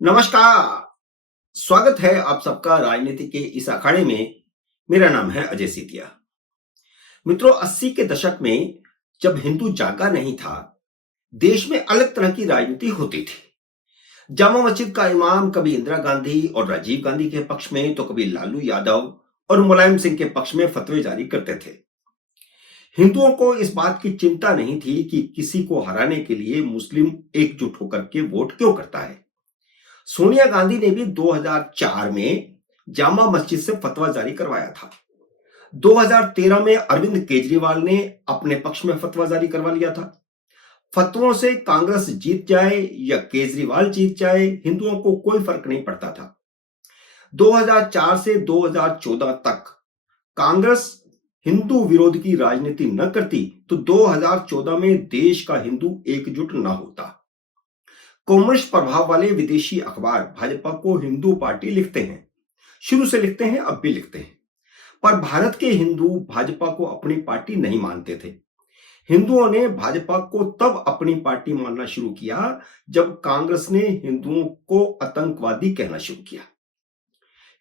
नमस्कार। स्वागत है आप सबका राजनीति के इस अखाड़े में। मेरा नाम है अजय सीतिया। मित्रों, 80 के दशक में जब हिंदू जागा नहीं था, देश में अलग तरह की राजनीति होती थी। जामा मस्जिद का इमाम कभी इंदिरा गांधी और राजीव गांधी के पक्ष में तो कभी लालू यादव और मुलायम सिंह के पक्ष में फतवे जारी करते थे। हिंदुओं को इस बात की चिंता नहीं थी कि किसी को हराने के लिए मुस्लिम एकजुट होकर के वोट क्यों करता है। सोनिया गांधी ने भी 2004 में जामा मस्जिद से फतवा जारी करवाया था। 2013 में अरविंद केजरीवाल ने अपने पक्ष में फतवा जारी करवा लिया था। फतवों से कांग्रेस जीत जाए या केजरीवाल जीत जाए, हिंदुओं को कोई फर्क नहीं पड़ता था। 2004 से 2014 तक कांग्रेस हिंदू विरोध की राजनीति न करती तो 2014 में देश का हिंदू एकजुट न होता। कम्युनिस्ट प्रभाव वाले विदेशी अखबार भाजपा को हिंदू पार्टी लिखते हैं, शुरू से लिखते हैं, अब भी लिखते हैं। पर भारत के हिंदू भाजपा को अपनी पार्टी नहीं मानते थे। हिंदुओं ने भाजपा को तब अपनी पार्टी मानना शुरू किया जब कांग्रेस ने हिंदुओं को आतंकवादी कहना शुरू किया।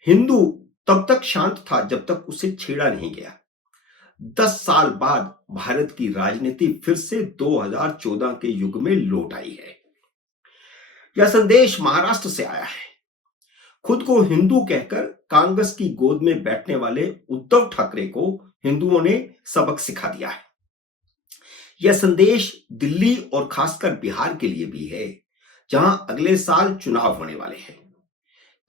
हिंदू तब तक शांत था जब तक उसे छेड़ा नहीं गया। 10 साल बाद भारत की राजनीति फिर से 2014 के युग में लौट आई है। यह संदेश महाराष्ट्र से आया है। खुद को हिंदू कहकर कांग्रेस की गोद में बैठने वाले उद्धव ठाकरे को हिंदुओं ने सबक सिखा दिया है। यह संदेश दिल्ली और खासकर बिहार के लिए भी है, जहां अगले साल चुनाव होने वाले हैं।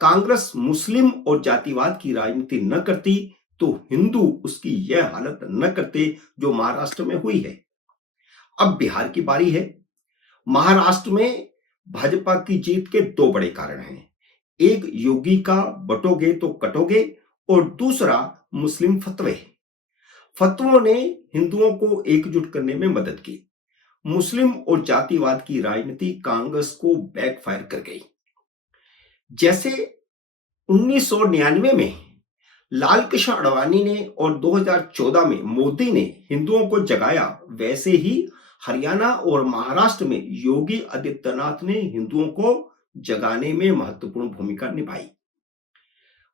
कांग्रेस मुस्लिम और जातिवाद की राजनीति न करती तो हिंदू उसकी यह हालत न करते जो महाराष्ट्र में हुई है। अब बिहार की बारी है। महाराष्ट्र में भाजपा की जीत के दो बड़े कारण हैं। एक योगी का बटोगे तो कटोगे और दूसरा मुस्लिम फतवे। फतवों ने हिंदुओं को एकजुट करने में मदद की। मुस्लिम और जातिवाद की राजनीति कांग्रेस को बैकफायर कर गई। जैसे 1999 में लाल कृष्ण आडवाणी ने और 2014 में मोदी ने हिंदुओं को जगाया, वैसे ही हरियाणा और महाराष्ट्र में योगी आदित्यनाथ ने हिंदुओं को जगाने में महत्वपूर्ण भूमिका निभाई।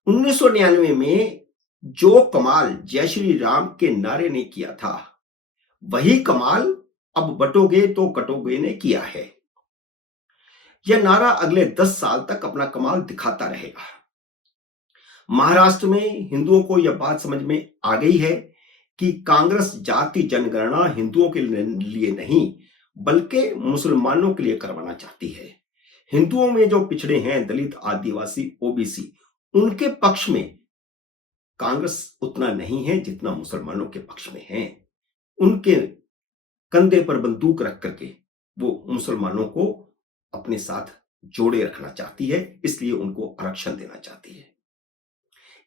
1999 में जो कमाल जय श्री राम के नारे ने किया था, वही कमाल अब बटोगे तो कटोगे ने किया है। यह नारा अगले 10 साल तक अपना कमाल दिखाता रहेगा। महाराष्ट्र में हिंदुओं को यह बात समझ में आ गई है कि कांग्रेस जाति जनगणना हिंदुओं के लिए नहीं बल्कि मुसलमानों के लिए करवाना चाहती है। हिंदुओं में जो पिछड़े हैं, दलित, आदिवासी, ओबीसी, उनके पक्ष में कांग्रेस उतना नहीं है जितना मुसलमानों के पक्ष में है। उनके कंधे पर बंदूक रख करके वो मुसलमानों को अपने साथ जोड़े रखना चाहती है, इसलिए उनको आरक्षण देना चाहती है।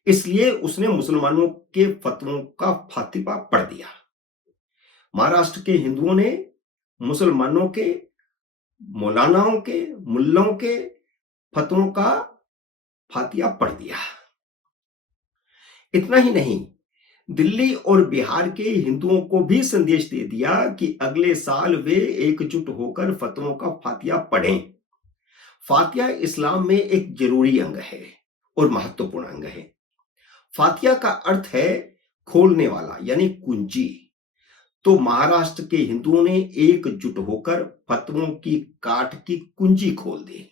इसलिए उसने मुसलमानों के फतवों का फातिमा पढ़ दिया। महाराष्ट्र के हिंदुओं ने मुसलमानों के, मौलानाओं के, मुल्लों के फतवों का फातिया पढ़ दिया। इतना ही नहीं, दिल्ली और बिहार के हिंदुओं को भी संदेश दे दिया कि अगले साल वे एकजुट होकर फतवों का फातिया पढ़ें। फातिया इस्लाम में एक जरूरी अंग है और महत्वपूर्ण अंग है। फातिया का अर्थ है खोलने वाला, यानी कुंजी। तो महाराष्ट्र के हिंदुओं ने एकजुट होकर फतवों की काट की कुंजी खोल दी।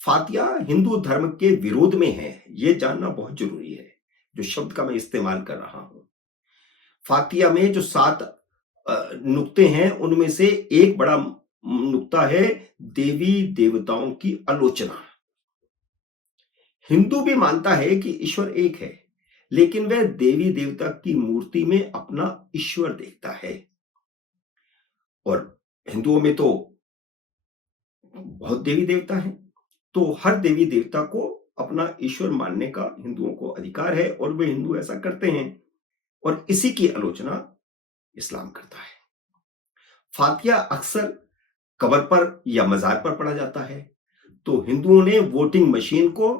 फातिया हिंदू धर्म के विरोध में है, यह जानना बहुत जरूरी है, जो शब्द का मैं इस्तेमाल कर रहा हूं। फातिया में जो 7 नुक्ते हैं, उनमें से एक बड़ा नुक्ता है देवी देवताओं की आलोचना। हिंदू भी मानता है कि ईश्वर एक है, लेकिन वह देवी देवता की मूर्ति में अपना ईश्वर देखता है। और हिंदुओं में तो बहुत देवी देवता हैं, तो हर देवी देवता को अपना ईश्वर मानने का हिंदुओं को अधिकार है और वे हिंदू ऐसा करते हैं, और इसी की आलोचना इस्लाम करता है। फातिया अक्सर कब्र पर या मजार पर पढ़ा जाता है, तो हिंदुओं ने वोटिंग मशीन को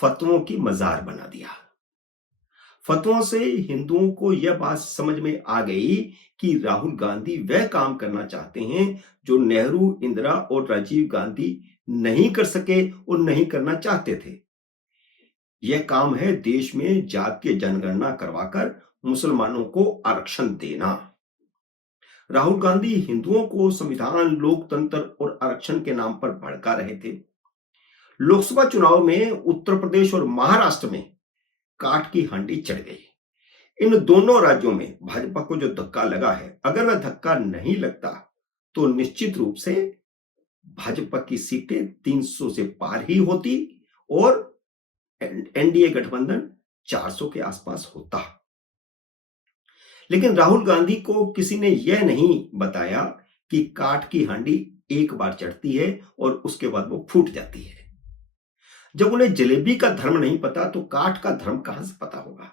फतवों की मजार बना दिया। फतवों से हिंदुओं को यह बात समझ में आ गई कि राहुल गांधी वह काम करना चाहते हैं जो नेहरू, इंदिरा और राजीव गांधी नहीं कर सके और नहीं करना चाहते थे। यह काम है देश में जातीय जनगणना करवाकर मुसलमानों को आरक्षण देना। राहुल गांधी हिंदुओं को संविधान, लोकतंत्र और आरक्षण के नाम पर भड़का रहे थे। लोकसभा चुनाव में उत्तर प्रदेश और महाराष्ट्र में काठ की हांडी चढ़ गई। इन दोनों राज्यों में भाजपा को जो धक्का लगा है, अगर वह धक्का नहीं लगता तो निश्चित रूप से भाजपा की सीटें 300 से पार ही होती और एनडीए गठबंधन 400 के आसपास होता। लेकिन राहुल गांधी को किसी ने यह नहीं बताया कि काठ की हांडी एक बार चढ़ती है और उसके बाद वो फूट जाती है। जब उन्हें जलेबी का धर्म नहीं पता तो काठ का धर्म कहां से पता होगा।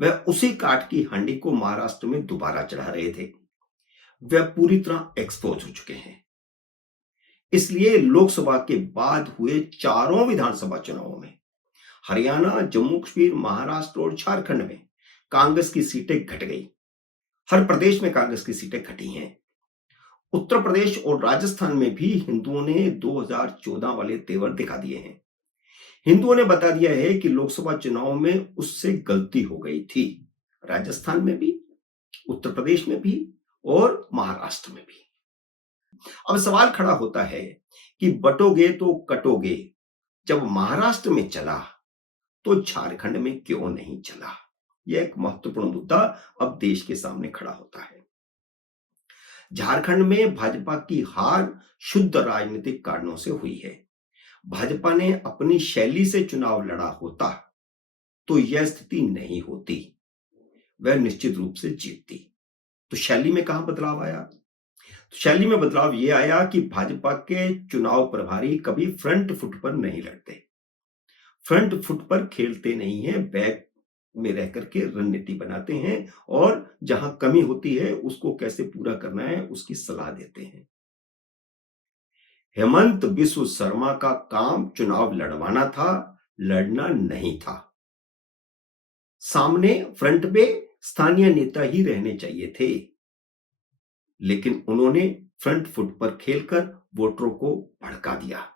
वह उसी काठ की हांडी को महाराष्ट्र में दोबारा चढ़ा रहे थे। वह पूरी तरह एक्सपोज हो चुके हैं। इसलिए लोकसभा के बाद हुए चारों विधानसभा चुनावों में हरियाणा, जम्मू कश्मीर, महाराष्ट्र और झारखंड में कांग्रेस की सीटें घट गई। हर प्रदेश में कांग्रेस की सीटें घटी हैं। उत्तर प्रदेश और राजस्थान में भी हिंदुओं ने 2014 वाले तेवर दिखा दिए हैं। हिंदुओं ने बता दिया है कि लोकसभा चुनाव में उससे गलती हो गई थी। राजस्थान में भी, उत्तर प्रदेश में भी और महाराष्ट्र में भी। अब सवाल खड़ा होता है कि बटोगे तो कटोगे। जब महाराष्ट्र में चला तो झारखंड में क्यों नहीं चला? यह एक महत्वपूर्ण मुद्दा अब देश के सामने खड़ा होता है। झारखंड में भाजपा की हार शुद्ध राजनीतिक कारणों से हुई है। भाजपा ने अपनी शैली से चुनाव लड़ा होता तो यह स्थिति नहीं होती, वह निश्चित रूप से जीतती। तो शैली में कहां बदलाव आया? तो शैली में बदलाव यह आया कि भाजपा के चुनाव प्रभारी कभी फ्रंट फुट पर नहीं लड़ते, फ्रंट फुट पर खेलते नहीं है, बैक में रह करके रणनीति बनाते हैं और जहां कमी होती है उसको कैसे पूरा करना है उसकी सलाह देते हैं। हेमंत बिस्व शर्मा का काम चुनाव लड़वाना था, लड़ना नहीं था। सामने फ्रंट पे स्थानीय नेता ही रहने चाहिए थे, लेकिन उन्होंने फ्रंट फुट पर खेलकर वोटरों को भड़का दिया।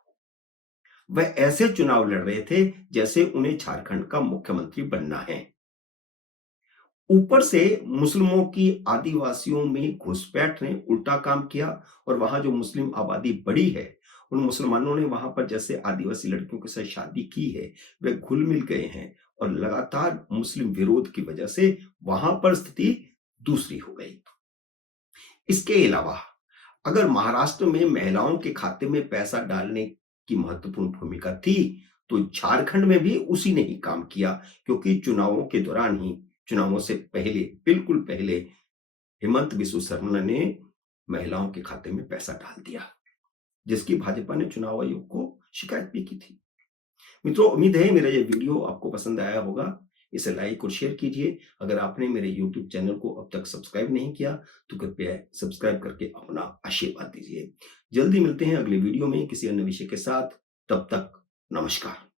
वह ऐसे चुनाव लड़ रहे थे जैसे उन्हें झारखंड का मुख्यमंत्री बनना है। ऊपर से मुस्लिमों की आदिवासियों में घुसपैठ ने उल्टा काम किया और वहां जो मुस्लिम आबादी बड़ी है उन मुसलमानों ने वहां पर जैसे आदिवासी लड़कियों के साथ शादी की है, वे घुल मिल गए हैं और लगातार मुस्लिम विरोध की वजह से वहां पर स्थिति दूसरी हो गई। इसके अलावा अगर महाराष्ट्र में महिलाओं के खाते में पैसा डालने की महत्वपूर्ण भूमिका थी तो झारखंड में भी उसी ने ही काम किया, क्योंकि चुनावों के दौरान ही, चुनावों से पहले, बिल्कुल पहले हेमंत बिस्व शर्मा ने महिलाओं के खाते में पैसा डाल दिया, जिसकी भाजपा ने चुनाव आयोग को शिकायत भी की थी। मित्रों, उम्मीद है मेरा ये वीडियो आपको पसंद आया होगा। इसे लाइक और शेयर कीजिए। अगर आपने मेरे यूट्यूब चैनल को अब तक सब्सक्राइब नहीं किया तो कृपया सब्सक्राइब करके अपना आशीर्वाद दीजिए। जल्दी मिलते हैं अगले वीडियो में किसी अन्य विषय के साथ। तब तक नमस्कार।